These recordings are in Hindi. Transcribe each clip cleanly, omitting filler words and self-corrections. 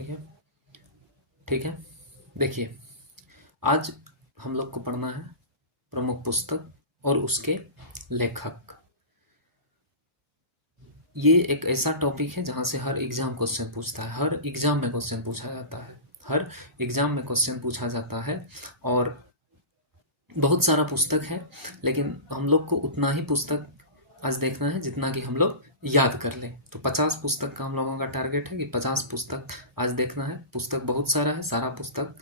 ठीक है, ठीक है। देखिए, आज हम लोग को पढ़ना है प्रमुख पुस्तक और उसके लेखक। ये एक ऐसा टॉपिक है जहाँ से हर एग्जाम क्वेश्चन पूछता है, हर एग्जाम में क्वेश्चन पूछा जाता है, हर एग्जाम में क्वेश्चन पूछा जाता है। और बहुत सारा पुस्तक है, लेकिन हम लोग को उतना ही पुस्तक आज देखना है जितना कि हम लोग याद कर लें। तो 50 पुस्तक का हम लोगों का टारगेट है कि 50 पुस्तक आज देखना है। पुस्तक बहुत सारा है, सारा पुस्तक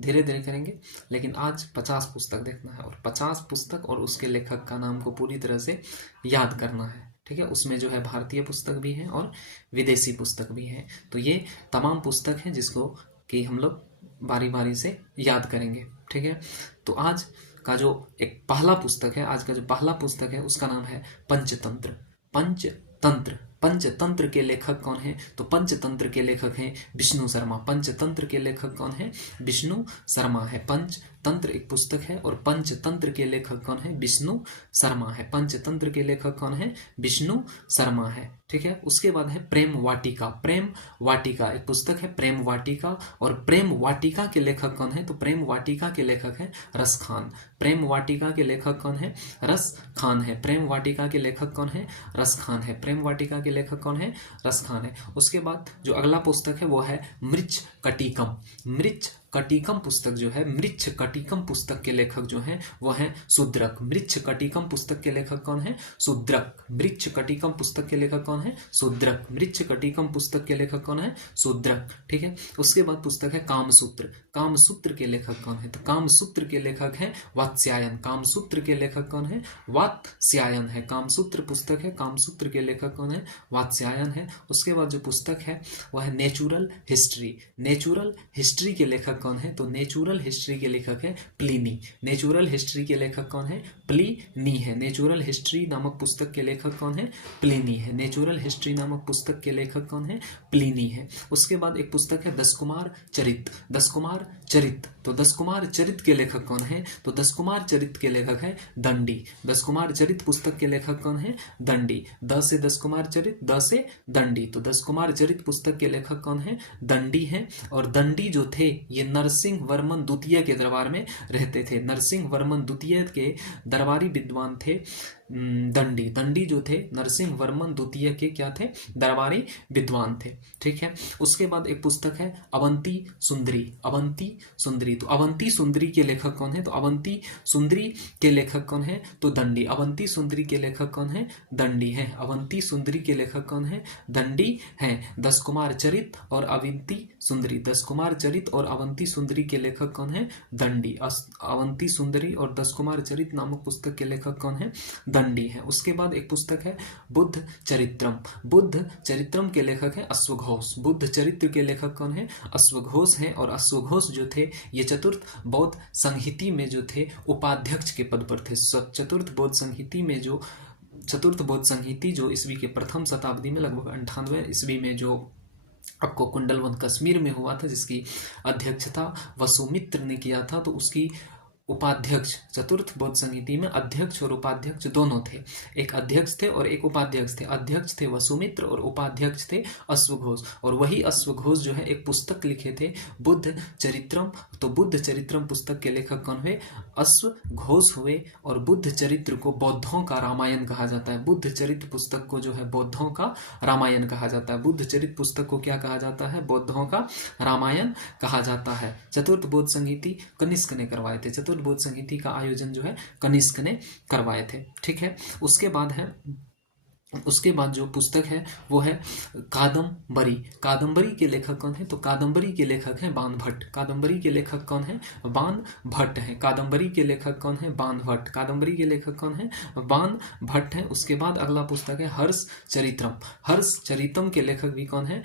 धीरे धीरे करेंगे, लेकिन आज 50 पुस्तक देखना है और 50 पुस्तक और उसके लेखक का नाम को पूरी तरह से याद करना है। ठीक है, उसमें जो है भारतीय पुस्तक भी है और विदेशी पुस्तक भी है। तो ये तमाम पुस्तक हैं जिसको कि हम लोग बारी बारी से याद करेंगे। ठीक है, तो आज का जो एक पहला पुस्तक है, आज का जो पहला पुस्तक है उसका नाम है पंचतंत्र। पंचतंत्र, पंचतंत्र के लेखक कौन है? तो पंचतंत्र के लेखक हैं विष्णु शर्मा। पंचतंत्र के लेखक कौन है? विष्णु शर्मा है। पंचतंत्र एक पुस्तक है और पंचतंत्र के लेखक कौन है? विष्णु शर्मा है। पंचतंत्र के लेखक कौन है? विष्णु शर्मा है। ठीक है, उसके बाद है प्रेम वाटिका। प्रेम वाटिका एक पुस्तक है, प्रेम वाटिका। और प्रेम वाटिका के लेखक कौन है? तो प्रेम वाटिका के लेखक है रस खान। प्रेम वाटिका के लेखक कौन है? रस खान है। प्रेम वाटिका के लेखक कौन है? रस खान है। प्रेम वाटिका के लेखक कौन है? रस खान है। उसके बाद जो अगला पुस्तक है वो है मृच्छ कटिकम। मृच्छ कटिकम पुस्तक जो है, मृच्छ कटिकम पुस्तक के लेखक जो हैं वो हैं शूद्रक। मृच्छ कटिकम पुस्तक के लेखक कौन है? शूद्रक। मृच्छ कटिकम पुस्तक के लेखक कौन है? शूद्रक। मृच्छ कटिकम पुस्तक के लेखक कौन है? शूद्रक। ठीक है, उसके बाद पुस्तक है कामसूत्र। कामसूत्र के लेखक कौन है? तो कामसूत्र के लेखक है वात्स्यायन। कामसूत्र के लेखक कौन है? वात्स्यायन है। कामसूत्र पुस्तक है, कामसूत्र के लेखक कौन है? वात्स्यायन है। उसके बाद जो पुस्तक है वह है नेचुरल हिस्ट्री। नेचुरल हिस्ट्री के लेखक कौन है? तो नेचुरल हिस्ट्री के लेखक है प्लिनी। नेचुरल हिस्ट्री के लेखक कौन है? प्लिनी है। नेचुरल हिस्ट्री नामक पुस्तक के लेखक कौन है? प्लिनी है। नेचुरल हिस्ट्री नामक पुस्तक के लेखक कौन है? प्लिनी है। उसके बाद एक पुस्तक है 10 कुमार चरित। 10 कुमार चरित, तो 10 कुमार चरित के लेखक कौन है? तो 10 कुमार चरित के लेखक है दंडी। 10 कुमार चरित पुस्तक के लेखक कौन है? दंडी। 10 से 10 कुमार चरित, 10 से दंडी, तो 10 कुमार चरित पुस्तक के लेखक कौन है? दंडी है। और दंडी जो थे ये नरसिंह वर्मन द्वितीय के दरबार में रहते थे। नरसिंह वर्मन द्वितीय के दरबारी विद्वान थे दंडी। दंडी जो थे नरसिंह वर्मन द्वितीय के क्या थे? दरबारी विद्वान थे। ठीक है, उसके बाद एक पुस्तक है अवंती सुंदरी। अवंती सुंदरी, तो अवंती सुंदरी के लेखक कौन है? तो अवंती सुंदरी के लेखक कौन है? तो दंडी। अवंती सुंदरी के लेखक कौन है? दंडी है। अवंती सुंदरी के लेखक कौन है? दंडी है। 10 कुमार चरित और अवंती सुंदरी, 10 कुमार चरित और अवंती सुंदरी के लेखक कौन है? दंडी। अवंती सुंदरी और 10 कुमार चरित नामक पुस्तक के लेखक कौन है? दंडी है। उसके बाद एक पुस्तक है बुद्ध चरित्रम। बुद्ध चरित्रम के लेखक है अश्वघोष। बुद्ध चरित्र के लेखक कौन है? अश्वघोष है। और अश्वघोष जो थे ये चतुर्थ बौद्ध संहिति में जो थे उपाध्यक्ष के पद पर थे। चतुर्थ बौद्ध संहिति में जो चतुर्थ बौद्ध संहिति जो ईस्वी के प्रथम शताब्दी में लगभग 98 ईस्वी में जो आपको कुंडलवन कश्मीर में हुआ था, जिसकी अध्यक्षता वसुमित्र ने किया था, तो उसकी उपाध्यक्ष चतुर्थ बौद्ध संहिति में अध्यक्ष और उपाध्यक्ष दोनों थे। एक अध्यक्ष थे और एक उपाध्यक्ष थे। अध्यक्ष थे वसुमित्र और उपाध्यक्ष थे अश्वघोष। और वही अश्वघोष जो है एक पुस्तक लिखे थे बुद्ध चरित्रम। तो बुद्ध चरित्रम पुस्तक के लेखक कौन हुए? अश्वघोष हुए। और बुद्ध चरित्र को बौद्धों का रामायण कहा जाता है। बुद्ध चरित्र पुस्तक को जो है बौद्धों का रामायण कहा जाता है। बुद्ध चरित्र पुस्तक को क्या कहा जाता है? बौद्धों का रामायण कहा जाता है। चतुर्थ बौद्ध संहिति कनिष्क ने करवाए थे। चतुर्थ बौद्ध संहिति का आयोजन जो है कनिष्क ने करवाए थे। ठीक है, उसके बाद जो पुस्तक है वो है कादम्बरी। कादम्बरी के लेखक कौन है? तो कादम्बरी के लेखक हैं बाण भट्ट। कादम्बरी के लेखक कौन है? बाण भट्ट है। कादम्बरी के लेखक कौन है? बाण भट्ट। कादम्बरी के लेखक कौन है? बाण भट्ट है। उसके बाद अगला पुस्तक है हर्ष चरित्रम। हर्ष चरितम के लेखक भी कौन है?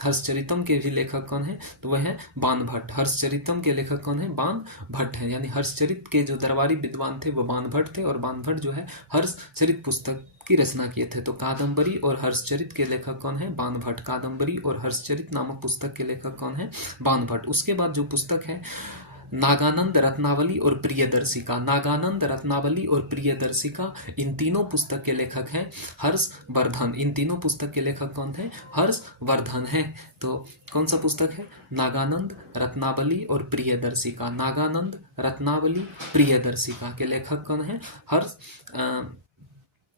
हर्षचरितम के भी लेखक कौन है? तो वह है बाण भट्ट। हर्षचरितम के लेखक कौन है? बाण भट्ट है। यानी हर्षचरित के जो दरबारी विद्वान थे वो बाण भट्ट थे और बाण भट्ट जो है हर्षचरित पुस्तक की रचना किए थे। तो कादम्बरी और हर्षचरित के लेखक कौन है? बाण भट्ट। कादम्बरी और हर्षचरित नामक पुस्तक के लेखक कौन है? बाण भट्ट। उसके बाद जो पुस्तक है नागानंद, रत्नावली और प्रियदर्शिका। नागानंद, रत्नावली और प्रियदर्शिका, इन तीनों पुस्तक के लेखक हैं हर्षवर्धन। इन तीनों पुस्तक के लेखक कौन है? हर्षवर्धन है। तो कौन सा पुस्तक है? नागानंद, रत्नावली और प्रियदर्शिका। नागानंद, रत्नावली, प्रियदर्शिका के लेखक कौन है?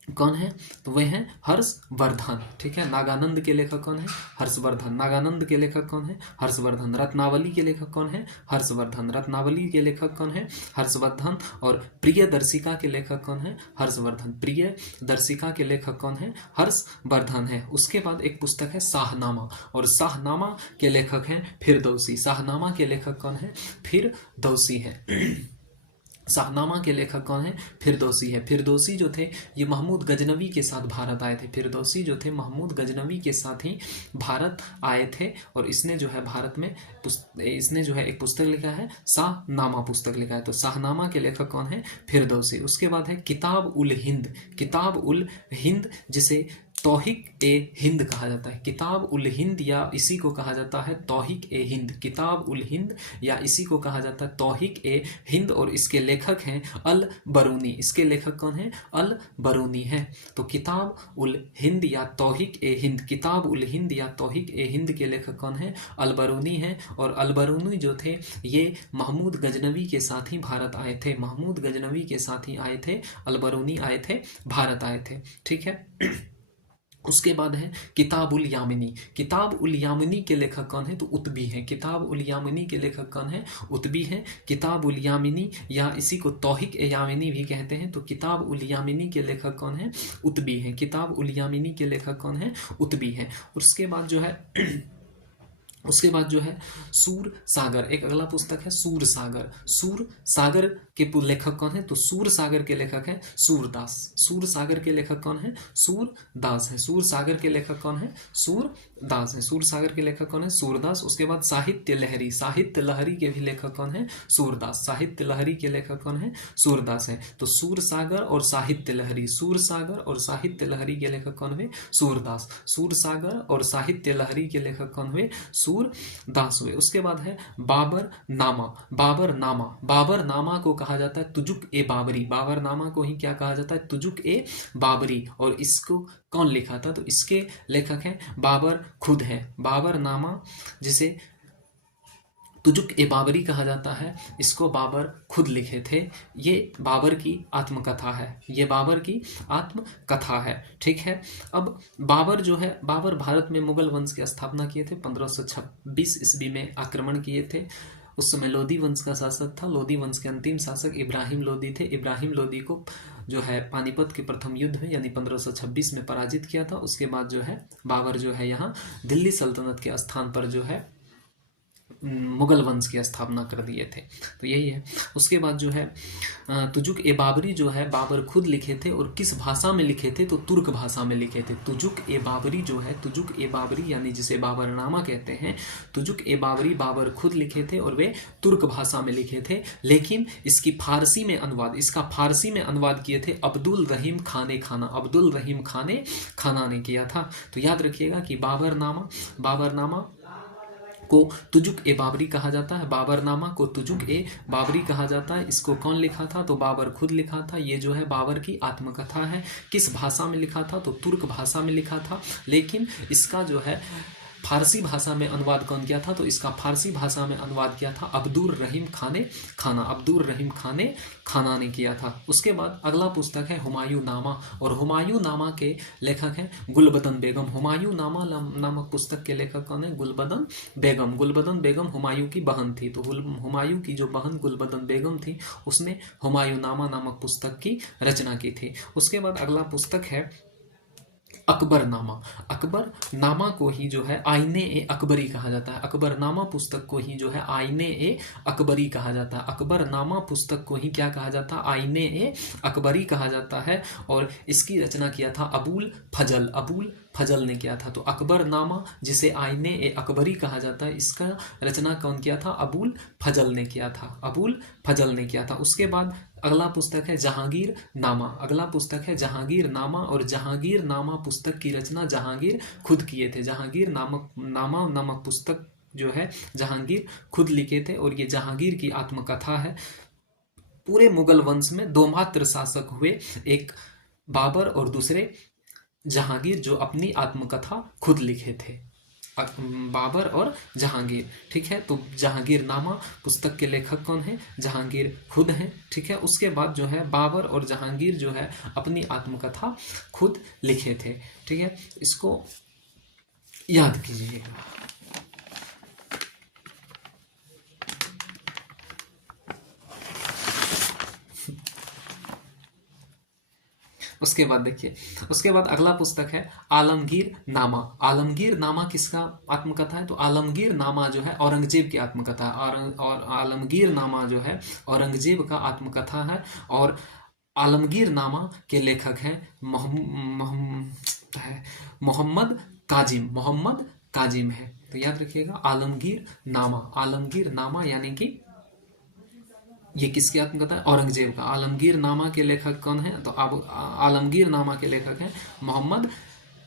कौन है? तो वे हैं हर्षवर्धन। ठीक है, नागानंद के लेखक कौन है? हर्षवर्धन। नागानंद के लेखक कौन है? हर्षवर्धन। रत्नावली के लेखक कौन है? हर्षवर्धन। रत्नावली के लेखक कौन है? हर्षवर्धन। और प्रियदर्शिका के लेखक कौन है? हर्षवर्धन। प्रियदर्शिका के लेखक कौन है? हर्षवर्धन है। उसके बाद एक पुस्तक है शाहनामा, और शाहनामा के लेखक हैं फिरदौसी। शाहनामा के लेखक कौन है? फिरदौसी है। शाहनामा के लेखक कौन है? फिरदौसी है। फिरदौसी जो थे ये महमूद गजनवी के साथ भारत आए थे। फिरदौसी जो थे महमूद गजनवी के साथ ही भारत आए थे, और इसने जो है भारत में इसने जो है एक पुस्तक लिखा है, शाहनामा पुस्तक लिखा है। तो शाहनामा के लेखक कौन है? फिरदौसी। उसके बाद है किताब उल हिंद। किताब उल हिंद जिसे तौहिक ए हिंद कहा जाता है। किताब उल हिंद या इसी को कहा जाता है तौहिक ए हिंद। किताब उल हिंद या इसी को कहा जाता है तौहिक ए हिंद, और इसके लेखक हैं अल बरूनी। इसके लेखक कौन है? अल बरूनी है। तो किताब उल हिंद या तौहिक ए हिंद, किताब उल हिंद या तौहिक ए हिंद के लेखक कौन है? अल बरूनी है। और अल बरूनी जो थे ये महमूद गजनवी के साथ ही भारत आए थे। महमूद गजनवी के साथ ही आए थे, अल बरूनी आए थे, भारत आए थे। ठीक है। उसके बाद है किताब उल यामिनी। किताब उल यामिनी के लेखक कौन है? तो उतबी है। किताब उल यामिनी के लेखक कौन है? उतबी है। किताब उल यामिनी या इसी को तौहिक ए यामिनी भी कहते हैं। तो किताब उल यामिनी के लेखक कौन है? उतबी है। किताब उल यामिनी के लेखक कौन है? उतबी है। उसके बाद जो है सूर सागर, एक अगला पुस्तक है सूर सागर। सूर सागर के लेखक कौन है? तो सूर सागर के लेखक है सूरदास। सूर सागर के लेखक कौन है? सूरदास है। सूर सागर के लेखक कौन है? सूरदास है। सूर सागर के लेखक कौन है? सूरदास। उसके बाद साहित्य लहरी। साहित्य लहरी के भी लेखक कौन है? सूरदास। साहित्य लहरी के लेखक कौन है? सूरदास है। तो सूर सागर और साहित्य लहरी, सूर सागर और साहित्य लहरी के लेखक कौन हुए? सूरदास। सूर सागर और साहित्य लहरी के लेखक कौन हुए? सूरदास हुए। उसके बाद है बाबर नामा। बाबर नामा, बाबर नामा को कहा जाता है तुजुक ए बाबरी। बाबर नामा को ही क्या कहा जाता है? तुजुक ए बाबरी। और इसको कौन लिखा था? तो इसके लेखक हैं बाबर खुद है। बाबर नामा जिसे तुजुक ए बाबरी कहा जाता है, इसको बाबर खुद लिखे थे। ये बाबर की आत्मकथा है। ये बाबर की आत्मकथा है। ठीक है। अब बाबर जो है, बाबर भारत में मुगल वंश की स्थापना किए थे। 1526 ईस्वी में आक्रमण किए थे। उस समय लोदी वंश का शासक था। लोदी वंश के अंतिम शासक इब्राहिम लोदी थे। इब्राहिम लोदी को जो है पानीपत के प्रथम युद्ध में यानी 1526 में पराजित किया था। उसके बाद जो है बाबर जो है यहाँ दिल्ली सल्तनत के स्थान पर जो है मुगल वंश की स्थापना कर दिए थे। तो यही है। उसके बाद जो है तुजुक ए बाबरी जो है बाबर खुद लिखे थे, और किस भाषा में लिखे थे? तो तुर्क भाषा में लिखे थे। तुजुक ए बाबरी जो है, तुजुक ए बाबरी यानी जिसे बाबरनामा कहते हैं, तुजुक ए बाबरी बाबर खुद लिखे थे और वे तुर्क भाषा में लिखे थे। लेकिन इसका फारसी में अनुवाद किए थे अब्दुल रहीम खाने खाना। अब्दुल रहीम खाना ने किया था। तो याद रखिएगा कि बाबरनामा को तुजुक ए बाबरी कहा जाता है। बाबरनामा को तुजुक ए बाबरी कहा जाता है। इसको कौन लिखा था? तो बाबर खुद लिखा था। ये जो है बाबर की आत्मकथा है। किस भाषा में लिखा था? तो तुर्क भाषा में लिखा था। लेकिन इसका जो है फारसी भाषा में अनुवाद कौन किया था? तो इसका फारसी भाषा में अनुवाद किया था अब्दुल रहीम खाना। अब्दुल रहीम खाना ने किया था। उसके बाद अगला पुस्तक है हुमायूं नामा, और हुमायूं नामा के लेखक हैं गुलबदन बेगम। हुमायूं नामा नामक पुस्तक के लेखक कौन है? गुलबदन बेगम। गुलबदन बेगम हुमायूं की बहन थी। तो हुमायूं की जो बहन गुलबदन बेगम थी उसने हुमायूं नामा नामक पुस्तक की रचना की थी। उसके बाद अगला पुस्तक है अकबरनामा। अकबरनामा को ही जो है आईने ए अकबरी कहा जाता है। अकबरनामा पुस्तक को ही जो है आईने ए अकबरी कहा जाता है। अकबरनामा पुस्तक को ही क्या कहा जाता है? आईने ए अकबरी कहा जाता है। और इसकी रचना किया था अबुल फजल ने किया था। तो अकबरनामा जिसे आईने ए अकबरी कहा जाता है, इसका रचना कौन किया था? अबुल फजल ने किया था। उसके बाद अगला पुस्तक है जहांगीर नामा। और जहांगीर नामा पुस्तक की रचना जहांगीर खुद किए थे। जहांगीर नामक पुस्तक जो है जहांगीर खुद लिखे थे, और ये जहांगीर की आत्मकथा है। पूरे मुगल वंश में दो मात्र शासक हुए, एक बाबर और दूसरे जहांगीर, जो अपनी आत्मकथा खुद लिखे थे, बाबर और जहांगीर। ठीक है, तो जहांगीर नामा पुस्तक के लेखक कौन है? जहांगीर खुद हैं। ठीक है, उसके बाद जो है बाबर और जहांगीर जो है अपनी आत्मकथा खुद लिखे थे। ठीक है, इसको याद कीजिएगा। उसके बाद देखिए, उसके बाद अगला पुस्तक है आलमगीर नामा। आलमगीर नामा किसका आत्मकथा है? तो आलमगीर नामा जो है औरंगजेब की आत्मकथा है, और आलमगीर नामा जो है औरंगजेब का आत्मकथा है। और आलमगीर नामा के लेखक हैं मोहम्मद काजिम। मोहम्मद काजिम है, तो याद रखिएगा आलमगीर नामा। आलमगीर नामा यानी कि ये किसकी आत्मकथा है? औरंगजेब का। आलमगीर नामा के लेखक कौन है? तो अब आलमगीर नामा के लेखक हैं मोहम्मद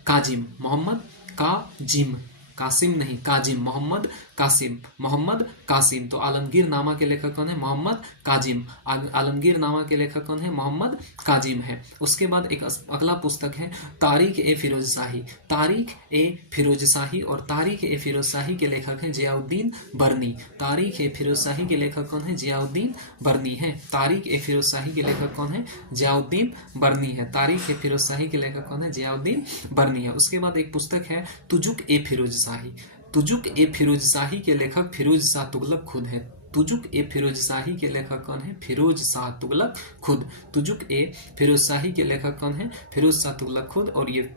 काजिम। मोहम्मद काजिम, कासिम नहीं, काजिम, मोहम्मद कासिम, मोहम्मद कासिम। तो आलमगीर नामा के लेखक कौन है? मोहम्मद काजिम। आलमगीर नामा के लेखक कौन है? मोहम्मद काजिम है। उसके बाद एक अगला पुस्तक है तारीख ए फिरोज शाही। तारीख ए फिरोज शाही, और तारीख ए फिरोज शाही के लेखक हैं जियाउद्दीन बरनी। तारीख ए फिरोज शाही के लेखक कौन है? जियाउद्दीन बरनी है। तारीख ए फिरोज शाही के लेखक कौन है? जियाउद्दीन बरनी है। तारीख ए फिरोज शाही के लेखक कौन है? जियाउद्दीन बरनी है। उसके बाद एक पुस्तक है तुजुक ए फिरोज शाही। तुजुक ए फिरोज शाही के लेखक फिरोज शाह तुगलक खुद है। तुजुक ए फिरोज शाही के लेखक कौन है? फिरोज शाह तुगलक खुद। तुजुक ए फिरोज शाही के लेखक कौन है? फिरोज शाह तुगलक खुद। और ये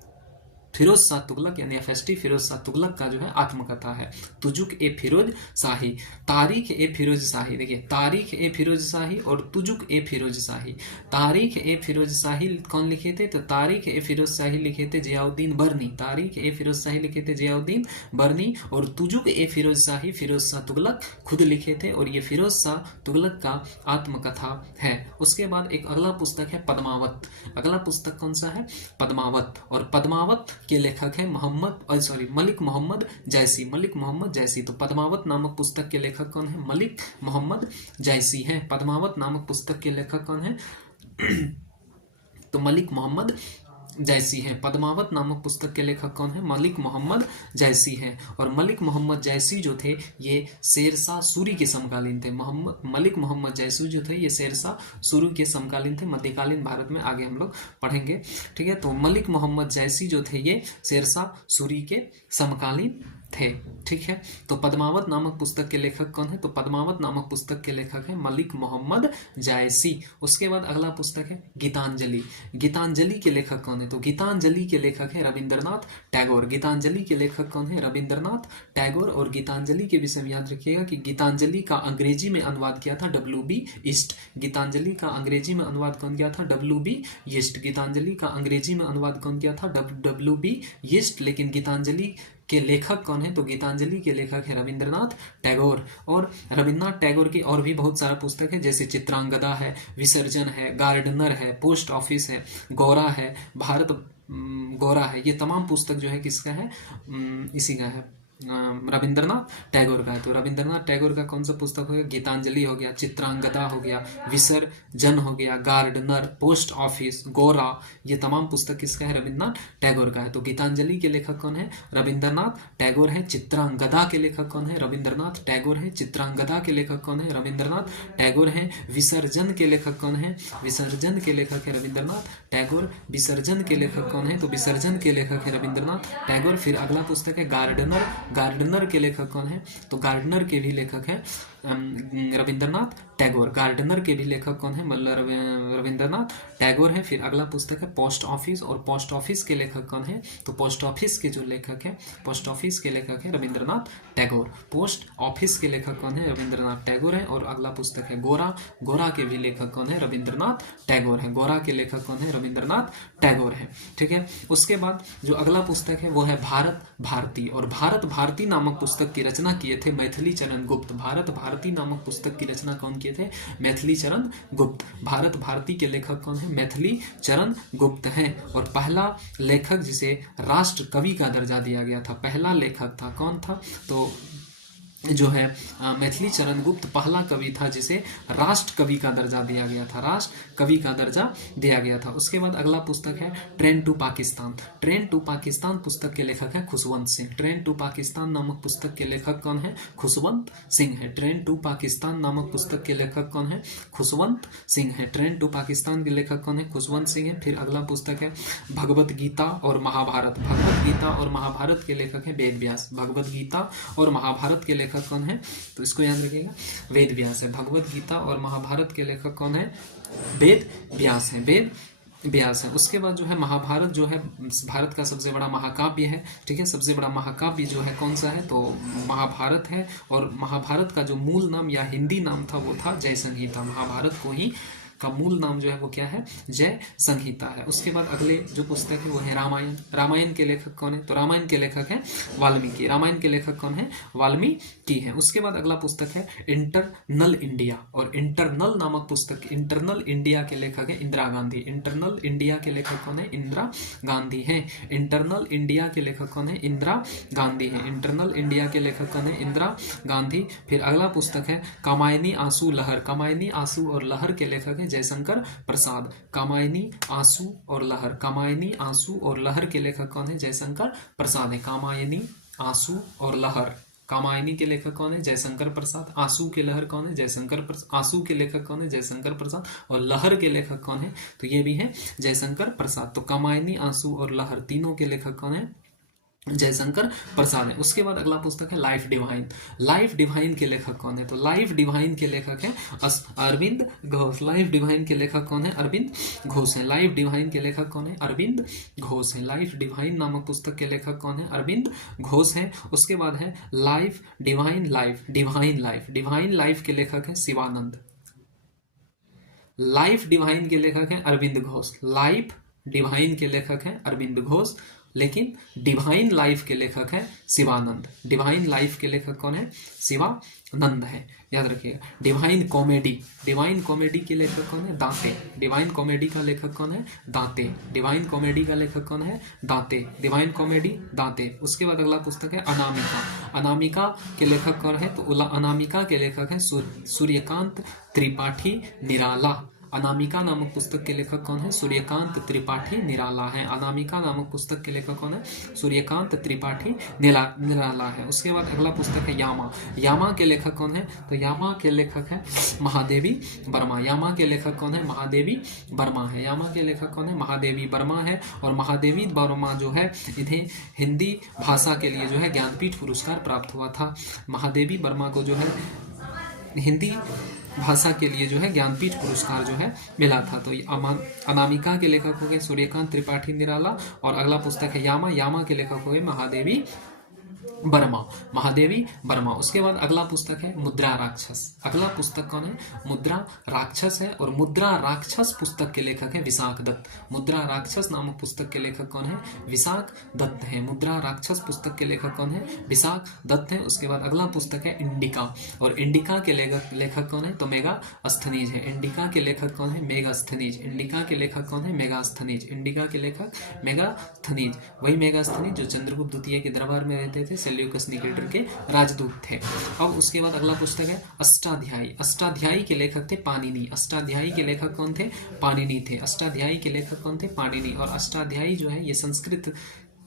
फिरोज शाह तुगलक यानी एफएसटी फिरोज शाह तुगलक का जो है आत्मकथा है तुजुक ए फिरोज शाही। तारीख ए फिरोज शाही, देखिए तारीख ए फिरोज शाही और तुजुक ए फिरोज शाही। तारीख ए फिरोज शाही कौन लिखे थे? तो तारीख ए फिरोज शाही लिखे थे जियाउद्दीन बरनी। तारीख ए फिरोज शाही लिखे थे जियाउद्दीन बरनी। और तुजुक ए फिरोज शाही फिरोज शाह तुगलक खुद लिखे थे, और ये फिरोज शाह तुगलक का आत्मकथा है। उसके बाद एक अगला पुस्तक है पद्मावत। अगला पुस्तक कौन सा है? पद्मावत। और पद्मावत के लेखक है मलिक मोहम्मद जैसी। मलिक मोहम्मद जैसी। तो पद्मावत नामक पुस्तक के लेखक कौन है? मलिक मोहम्मद जैसी है। पद्मावत नामक पुस्तक के लेखक कौन है? तो मलिक मोहम्मद जैसी है। पद्मावत नामक पुस्तक के लेखक कौन है? मलिक मोहम्मद जैसी है। और मलिक मोहम्मद जैसी जो थे ये शेरशाह सूरी के समकालीन थे। मलिक मोहम्मद जैसी जो थे ये शेरशाह सूरी के समकालीन थे। मध्यकालीन भारत में आगे हम लोग पढ़ेंगे। ठीक है, तो मलिक मोहम्मद जैसी जो थे ये शेरशाह सूरी के समकालीन थे। ठीक है, तो पद्मावत नामक पुस्तक के लेखक कौन है? तो पद्मावत नामक पुस्तक के लेखक है मलिक मोहम्मद जैसी। उसके बाद अगला पुस्तक है गीतांजलि। गीतांजलि के लेखक कौन है? तो गीतांजलि के लेखक है रविंद्रनाथ टैगोर। गीतांजलि के लेखक कौन है? रविंद्रनाथ टैगोर। और गीतांजलि के विषय में याद रखिएगा कि गीतांजलि का अंग्रेजी में अनुवाद किया था W.B. ईस्ट। गीतांजलि का अंग्रेजी में अनुवाद कौन किया था? W.B. ईस्ट। गीतांजलि का अंग्रेजी में अनुवाद कौन किया था? W.B. ईस्ट। लेकिन गीतांजलि के लेखक कौन है? तो गीतांजलि के लेखक है रविंद्रनाथ टैगोर। और रविंद्रनाथ टैगोर की और भी बहुत सारा पुस्तक है, जैसे चित्रांगदा है, विसर्जन है, गार्डनर है, पोस्ट ऑफिस है, गौरा है, भारत गौरा है। ये तमाम पुस्तक जो है किसका है? इसी का है, रविंद्रनाथ टैगोर का है। तो रविंद्रनाथ टैगोर का कौन सा पुस्तक हो गया? गीतांजलि हो गया, चित्रांगदा हो गया, विसर्जन हो गया, गार्डनर, पोस्ट ऑफिस, गौरा, ये तमाम पुस्तक किसका है? रविंद्रनाथ टैगोर का है। तो गीतांजलि के लेखक कौन है? रविंद्रनाथ टैगोर है। चित्रांगदा के लेखक कौन है? रविंद्रनाथ टैगोर है। चित्रांगदा के लेखक कौन है? रविंद्रनाथ टैगोर है। विसर्जन के लेखक कौन है? विसर्जन के लेखक है रविंद्रनाथ टैगोर। विसर्जन के लेखक कौन है? तो विसर्जन के लेखक है रविंद्रनाथ टैगोर। फिर अगला पुस्तक है गार्डनर। गार्डनर के लेखक कौन है? तो गार्डनर के भी लेखक है रविंद्रनाथ टैगोर। गार्डनर के भी लेखक कौन है? रविंद्रनाथ टैगोर है। फिर अगला पुस्तक है पोस्ट ऑफिस। और पोस्ट ऑफिस के लेखक कौन है? तो पोस्ट ऑफिस के जो लेखक है, पोस्ट ऑफिस के लेखक है रविंद्रनाथ टैगोर। पोस्ट ऑफिस के लेखक कौन है? रविंद्रनाथ टैगोर है। और अगला पुस्तक है गोरा। गोरा के भी लेखक कौन है? रविंद्रनाथ टैगोर है। गोरा के लेखक कौन है? रविंद्रनाथ टैगोर है। ठीक है, उसके बाद जो अगला पुस्तक है वो है भारत भारती। और भारत भारती नामक पुस्तक की रचना किए थे मैथिली चरण गुप्त। भारत भारती नामक पुस्तक की रचना कौन किए थे? मैथिली चरण गुप्त। भारत भारती के लेखक कौन है? मैथिली चरण गुप्त हैं। और पहला लेखक जिसे राष्ट्र कवि का दर्जा दिया गया था, पहला लेखक था, कौन था? तो जो है मैथिली चरण गुप्त पहला कवि था जिसे राष्ट्र कवि का दर्जा दिया गया था, राष्ट्र कवि का दर्जा दिया गया था। उसके बाद अगला पुस्तक है train to Pakistan. Train to Pakistan पुस्तक के लेखक है खुशवंत सिंह। ट्रेन टू पाकिस्तान नामक पुस्तक के लेखक कौन है? खुशवंत सिंह है। ट्रेन टू पाकिस्तान नामक पुस्तक के लेखक कौन है? खुशवंत सिंह है। ट्रेन टू पाकिस्तान के लेखक कौन है? खुशवंत सिंह है। फिर अगला पुस्तक है भगवत गीता और महाभारत। भगवत गीता और महाभारत के लेखक है वेद व्यास। भगवत गीता और महाभारत के लेखक कौन है? तो इसको याद रखिएगा, वेद व्यास है। भगवत गीता और महाभारत के लेखक कौन है? वेद व्यास है। वेद व्यास है। उसके बाद जो है महाभारत जो है भारत का सबसे बड़ा महाकाव्य है, ठीक है। सबसे बड़ा महाकाव्य जो है कौन सा है? तो महाभारत है। और महाभारत का जो मूल नाम या हिंदी नाम था वो था जय संहिता। महाभारत को ही का मूल नाम जो है वो क्या है? जय संहिता है। उसके बाद अगले जो पुस्तक है वो है रामायण। रामायण के लेखक कौन है? तो रामायण के लेखक है वाल्मीकि। रामायण के लेखक कौन है? वाल्मीकि है। उसके बाद अगला पुस्तक है इंटरनल इंडिया। और इंटरनल नामक पुस्तक, इंटरनल इंडिया के लेखक है इंदिरा गांधी। इंटरनल इंडिया के लेखक कौन है? इंदिरा गांधी है। इंटरनल इंडिया के लेखक कौन है? इंदिरा गांधी है। इंटरनल इंडिया के लेखक कौन है? इंदिरा गांधी। फिर अगला पुस्तक है कामायनी आंसू लहर। कामायनी आंसू और लहर के लेखक है जयशंकर प्रसाद। कामायनी आंसू और लहर, कामायनी आंसू और लहर के लेखक कौन है? जयशंकर प्रसाद है। कामायनी आंसू और लहर, कामायनी के लेखक कौन है? जयशंकर प्रसाद। आंसू के लहर कौन है? जयशंकर प्रसाद। आंसू के लेखक कौन है? जयशंकर प्रसाद। और लहर के लेखक कौन है? तो ये भी है जयशंकर प्रसाद। तो कामायनी आंसू और लहर तीनों के लेखक कौन है? जयशंकर प्रसाद है। उसके बाद अगला पुस्तक है लाइफ डिवाइन। लाइफ डिवाइन के लेखक कौन है? तो लाइफ डिवाइन के लेखक है अरविंद घोष। लाइफ डिवाइन के लेखक कौन है? अरविंद घोष है। लाइफ डिवाइन के लेखक कौन है? अरविंद घोष है। लाइफ डिवाइन नामक पुस्तक के लेखक कौन है? अरविंद घोष है। उसके बाद है life divine life, divine life, divine life के लेखक है शिवानंद। लाइफ डिवाइन के लेखक है अरविंद घोष। लाइफ डिवाइन के लेखक है अरविंद घोष, लेकिन डिवाइन लाइफ के लेखक है शिवानंद। डिवाइन लाइफ के लेखक कौन है? शिवानंद है, याद रखिएगा। डिवाइन कॉमेडी, डिवाइन कॉमेडी के लेखक कौन है? दांते। डिवाइन कॉमेडी का लेखक कौन है? दांते। डिवाइन कॉमेडी का लेखक कौन है? दांते। डिवाइन कॉमेडी दांते। उसके बाद अगला पुस्तक है अनामिका। अनामिका के लेखक कौन है? तो अनामिका के लेखक है सूर्यकांत त्रिपाठी निराला। अनामिका नामक पुस्तक के लेखक कौन है? सूर्यकांत त्रिपाठी निराला है। अनामिका नामक पुस्तक के लेखक कौन है? सूर्यकांत त्रिपाठी निराला है। उसके बाद अगला पुस्तक है यामा। यामा के लेखक कौन है? तो यामा के लेखक है महादेवी वर्मा। यामा के लेखक कौन है? महादेवी वर्मा है। यामा के लेखक कौन है? महादेवी वर्मा है। और महादेवी वर्मा जो है इन्हें हिंदी भाषा के लिए जो है ज्ञानपीठ पुरस्कार प्राप्त हुआ था। महादेवी वर्मा को जो है हिंदी भाषा के लिए जो है ज्ञानपीठ पुरस्कार जो है मिला था। तो अनामिका के लेखक हो गए सूर्यकांत त्रिपाठी निराला। और अगला पुस्तक है यामा। यामा के लेखक हो गए महादेवी वर्मा। महादेवी वर्मा। उसके बाद अगला पुस्तक है मुद्रा राक्षस। अगला पुस्तक कौन है? मुद्रा राक्षस है। और मुद्रा राक्षस पुस्तक के लेखक है विशाख दत्त। मुद्रा राक्षस नामक पुस्तक के लेखक कौन है? विशाख दत्त है। मुद्रा राक्षस पुस्तक के लेखक कौन है? विशाख दत्त है। उसके बाद अगला पुस्तक है इंडिका। और इंडिका के लेखक कौन है? तो मेगास्थनीज है। इंडिका के लेखक कौन है? मेगास्थनीज। इंडिका के लेखक कौन है? मेगास्थनीज। इंडिका के लेखक मेगास्थनीज, वही मेगास्थनीज जो चंद्रगुप्त द्वितीय के दरबार में रहते थे, सेल्यूकस निकेटर के राजदूत थे। अब उसके बाद अगला पुस्तक है अष्टाध्यायी। अष्टाध्यायी के लेखक थे पाणिनि। अष्टाध्यायी के लेखक कौन थे? पाणिनि थे। अष्टाध्यायी के लेखक कौन थे? पाणिनि। और अष्टाध्यायी जो है ये संस्कृत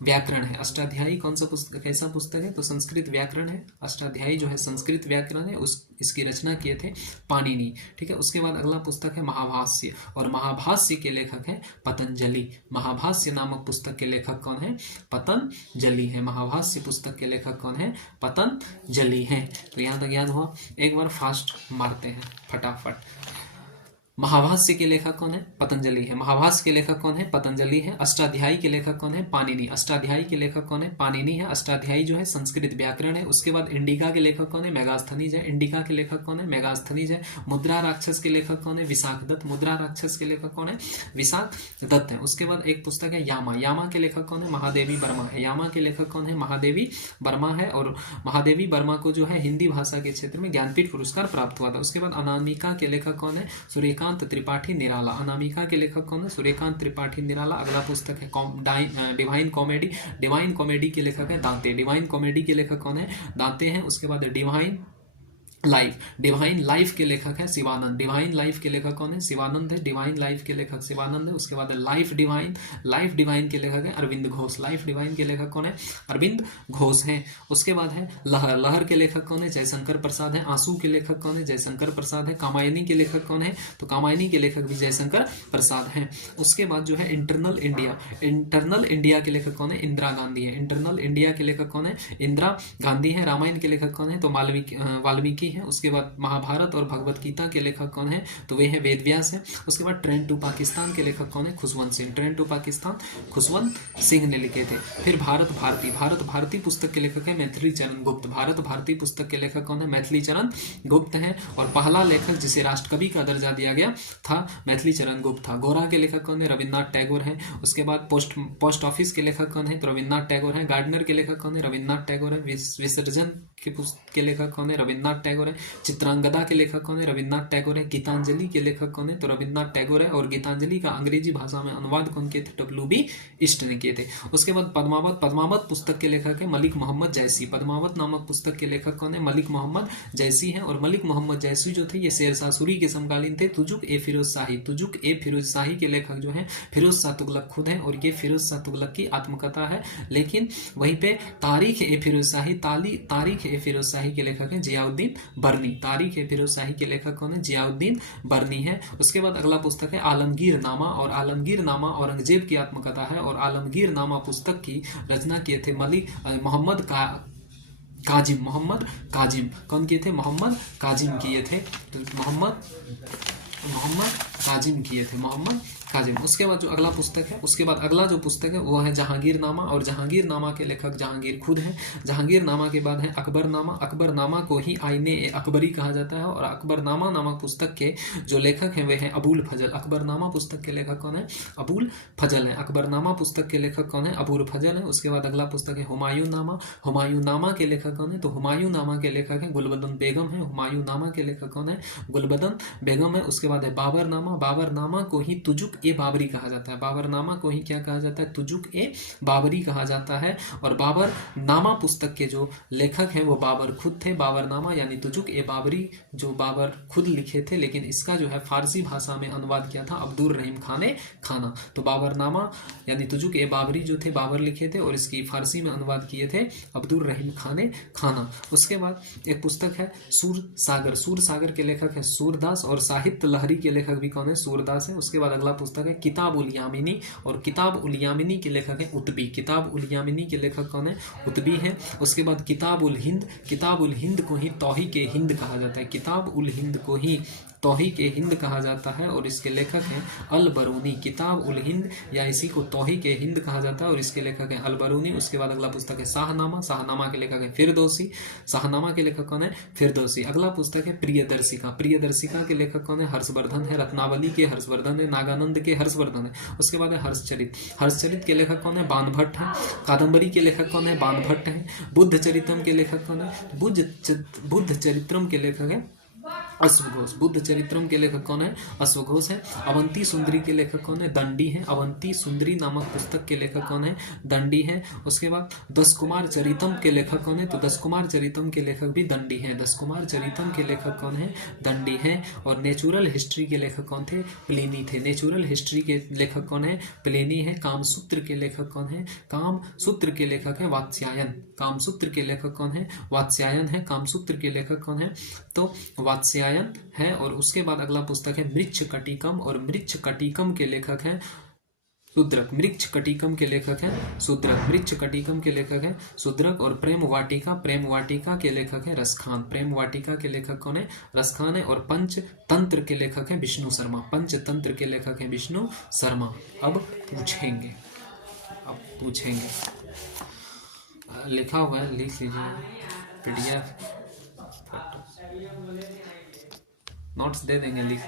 व्याकरण है। अष्टाध्यायी कौन सा पुस्तक, कैसा पुस्तक है? तो संस्कृत व्याकरण है। अष्टाध्यायी जो है संस्कृत व्याकरण है, इसकी रचना किए थे पाणिनि, ठीक है। उसके बाद अगला पुस्तक है महाभाष्य। और महाभाष्य के लेखक है पतंजलि। महाभाष्य नामक पुस्तक के लेखक कौन है? पतंजलि है। महाभाष्य पुस्तक के लेखक कौन है? पतंजलि है। तो यहाँ तक याद हुआ? एक बार फास्ट मारते हैं फटाफट। महाभाष्य के लेखक कौन है? पतंजलि है। महाभाष्य के लेखक कौन है? पतंजलि है। अष्टाध्यायी के लेखक कौन है? पाणिनि। अष्टाध्यायी के लेखक कौन है? पाणिनि है। अष्टाध्यायी जो है संस्कृत व्याकरण है। उसके बाद इंडिका के लेखक कौन है? मेगास्थनीज है। इंडिका के लेखक कौन है? मेगास्थनीज है। मुद्रा राक्षस के लेखक कौन है? विशाख दत्त। मुद्रा राक्षस के लेखक कौन है? विशाख दत्त है। उसके बाद एक पुस्तक है यामा। यामा के लेखक कौन है? महादेवी वर्मा है। यामा के लेखक कौन है? महादेवी वर्मा है। और महादेवी वर्मा को जो है हिंदी भाषा के क्षेत्र में ज्ञानपीठ पुरस्कार प्राप्त हुआ था। उसके बाद अनामिका के लेखक कौन है? सूर्यकांत सूर्यकांत त्रिपाठी निराला। अनामिका के लेखक कौन है? सूर्यकांत त्रिपाठी निराला। अगला पुस्तक है डिवाइन कॉमेडी। डिवाइन कॉमेडी के लेखक है दांते। डिवाइन कॉमेडी के लेखक कौन है? दांते हैं। उसके बाद डिवाइन लाइफ। डिवाइन लाइफ के लेखक है शिवानंद। डिवाइन लाइफ के लेखक कौन है? शिवानंद है। डिवाइन लाइफ के लेखक शिवानंद है। उसके बाद लाइफ डिवाइन। लाइफ डिवाइन के लेखक है अरविंद घोष। लाइफ डिवाइन के लेखक कौन है? अरविंद घोष हैं। उसके बाद है लहर। लहर के लेखक कौन है? जयशंकर प्रसाद है। आंसू के लेखक कौन है? जयशंकर प्रसाद है। कामायनी के लेखक कौन है? तो कामायनी के लेखक भी जयशंकर प्रसाद हैं। उसके बाद जो है इंटरनल इंडिया। इंटरनल इंडिया के लेखक कौन है? इंदिरा गांधी है। इंटरनल इंडिया के लेखक कौन है? इंदिरा गांधी है। रामायण के लेखक कौन है? तो वाल्मीकि है। उसके बाद महाभारत और भगवत गीता के लेखक कौन है? तो वे हैं वेद व्यास है। उसके बाद ट्रेन टू पाकिस्तान के लेखक कौन है? खुशवंत सिंह। ट्रेन टू पाकिस्तान खुशवंत सिंह ने लिखे थे। फिर भारत भारती। भारत भारती पुस्तक के लेखक है मैथिली चरण गुप्त। भारत भारती पुस्तक के लेखक कौन है? मैथिली चरण गुप्त हैं। और पहला लेखक जिसे राष्ट्रकवि का दर्जा दिया गया था मैथिली चरण गुप्त था। गोरा के लेखक कौन है? रविन्द्रनाथ टैगोर हैं। उसके बाद पोस्ट ऑफिस के लेखक कौन है? तो रविन्द्रनाथ टैगोर हैं। गार्डनर के लेखक कौन है? रविन्द्रनाथ टैगोर है। विसर्जन के लेखक कौन है? रविन्द्रनाथ टैगोर है। चित्रांगदा के लेखक कौन है? रविन्द्रनाथ टैगोर है। गीतांजलि के लेखक कौन है? तो रविन्द्रनाथ टैगोर है। और गीतांजलि का अंग्रेजी भाषा में अनुवाद कौन किए थे? W.B. ईस्ट ने किए थे। उसके बाद पद्मावत। पद्मावत पुस्तक के लेखक है मलिक मोहम्मद जैसी। पद्मावत नामक पुस्तक के लेखक कौन है? मलिक मोहम्मद जैसी हैं। और मलिक मोहम्मद जैसी जो थे ये शेरशाह सूरी के समकालीन थे। तुजुक ए फिरोज शाही। तुजुक ए फिरोज शाही के लेखक जो है फिरोज शाह तुगलक खुद है। और ये फिरोज शाह तुगलक की आत्मकथा है। लेकिन वहीं पे तारीख ए फिरोज शाही तारीख ए फिरोज शाही के लेखक है जियाउद्दीन बर्नी। तारीख ए फिरोज शाही के लेखक कौन है? जियाउद्दीन बर्नी है। उसके बाद अगला पुस्तक है आलमगीर नामा। और आलमगीर नामा औरंगजेब की आत्मकथा है। और आलमगीर नामा पुस्तक की रचना किए थे मोहम्मद काजिम। मोहम्मद काजिम कौन किए थे? मोहम्मद काजिम किए थे। तो मोहम्मद काजिम किए थे। मोहम्मद काजिम। उसके बाद जो अगला पुस्तक है उसके बाद अगला जो पुस्तक है वो है जहांगीर नामा। और जहांगीर नामा के लेखक जहांगीर खुद हैं। जहांगीर नामा के बाद है अकबर नामा। अकबर नामा को ही आईने अकबरी कहा जाता है। और अकबर नामा नामक पुस्तक के जो लेखक हैं वे हैं अबुल फजल। अकबर नामा पुस्तक के लेखक कौन है? अबुल फजल है। अकबर नामा पुस्तक के लेखक कौन है? अबुल फजल है। उसके बाद अगला पुस्तक है हुमायूं नामा। हुमायूं नामा के लेखक कौन है? तो हुमायूं नामा के लेखक है गुलबदन बेगम है। हुमायूं नामा के लेखक कौन है? गुलबदन बेगम है। उसके बाद है बाबर नामा। बाबर नामा को ही तुजुक ए बाबरी कहा जाता है। बाबर नामा को ही क्या कहा जाता है? तुजुक ए बाबरी कहा जाता है। और बाबर नामा पुस्तक के जो लेखक हैं वो बाबर खुद थे। बाबर नामा यानी तुजुक ए बाबरी जो बाबर खुद लिखे थे, लेकिन इसका जो है फारसी भाषा में अनुवाद किया था अब्दुल रहीम खान ने खाना। तो बाबर नामा यानी तुजुक ए बाबरी जो थे बाबर लिखे थे और इसकी फारसी में अनुवाद किए थे अब्दुल रहीम खान ने खाना। उसके बाद एक पुस्तक है सूर सागर। सूर सागर के लेखक है सूरदास। और साहित्य लहरी के लेखक भी कौन है? सूरदास है। उसके बाद अगला पुस्तक है किताब उल यामिनी। और किताब उल यामिनी के लेखक है उतबी। किताब उल यामिनी के लेखक कौन है? उतबी है। उसके बाद किताब उल हिंद। किताब उल हिंद को ही तौही के हिंद कहा जाता है। किताब उल हिंद को ही तौही के हिंद कहा जाता है। और इसके लेखक हैं अल बरूनी। किताब उल हिंद या इसी को तौही के हिंद कहा जाता है और इसके लेखक हैं अल बरूनी। उसके बाद अगला पुस्तक है शाहनामा। शाहनामा के लेखक है फिरदौसी। शाहनामा के लेखक कौन है? फिरदौसी। अगला पुस्तक है प्रियदर्शिका। प्रियदर्शिका के लेखक कौन है? हर्षवर्धन है। रत्नावली के हर्षवर्धन है। नागानंद के हर्षवर्धन है। उसके बाद है हर्षचरित। हर्षचरित के लेखक कौन है? बाणभट्ट है। कादम्बरी के लेखक कौन है? बाणभट्ट है। बुद्ध चरित्रम के लेखक कौन है? बुद्ध चरित्रम के लेखक है अश्वघोष। बुद्ध चरित्रम के लेखक कौन है? अश्वघोष है। अवंती सुंदरी के लेखक कौन है? दंडी है। अवंती सुंदरी नामक पुस्तक के लेखक कौन है? दंडी है। उसके बाद दस कुमार चरितम के लेखक कौन है? तो दस कुमार चरितम के लेखक भी दंडी हैं। दस कुमार चरितम के लेखक कौन है? दंडी हैं। और नेचुरल हिस्ट्री के लेखक कौन थे? प्लिनी थे। नेचुरल हिस्ट्री के लेखक कौन है? प्लिनी है। कामसूत्र के लेखक कौन है? कामसूत्र के लेखक है वात्स्यायन। कामसूत्र के लेखक कौन है? वात्स्यायन है। कामसूत्र के लेखक कौन है? तो वात्स्यायन है। और उसके बाद अगला पुस्तक है मृच्छ कटिकम। और मृच्छ कटिकम के लेखक हैं शूद्रक। मृच्छ कटिकम के लेखक हैं शूद्रक। मृच्छ कटिकम के लेखक हैं शूद्रक। और प्रेम वाटिका। प्रेम वाटिका के लेखक है रसखान। प्रेम वाटिका के लेखक कौन है? रसखान है। और पंचतंत्र के लेखक है विष्णु शर्मा। पंचतंत्र के लेखक है विष्णु शर्मा। अब पूछेंगे लिखा हुआ है, लिख लीजिए। PDF नोट्स दे देंगे, लिख लीजिए।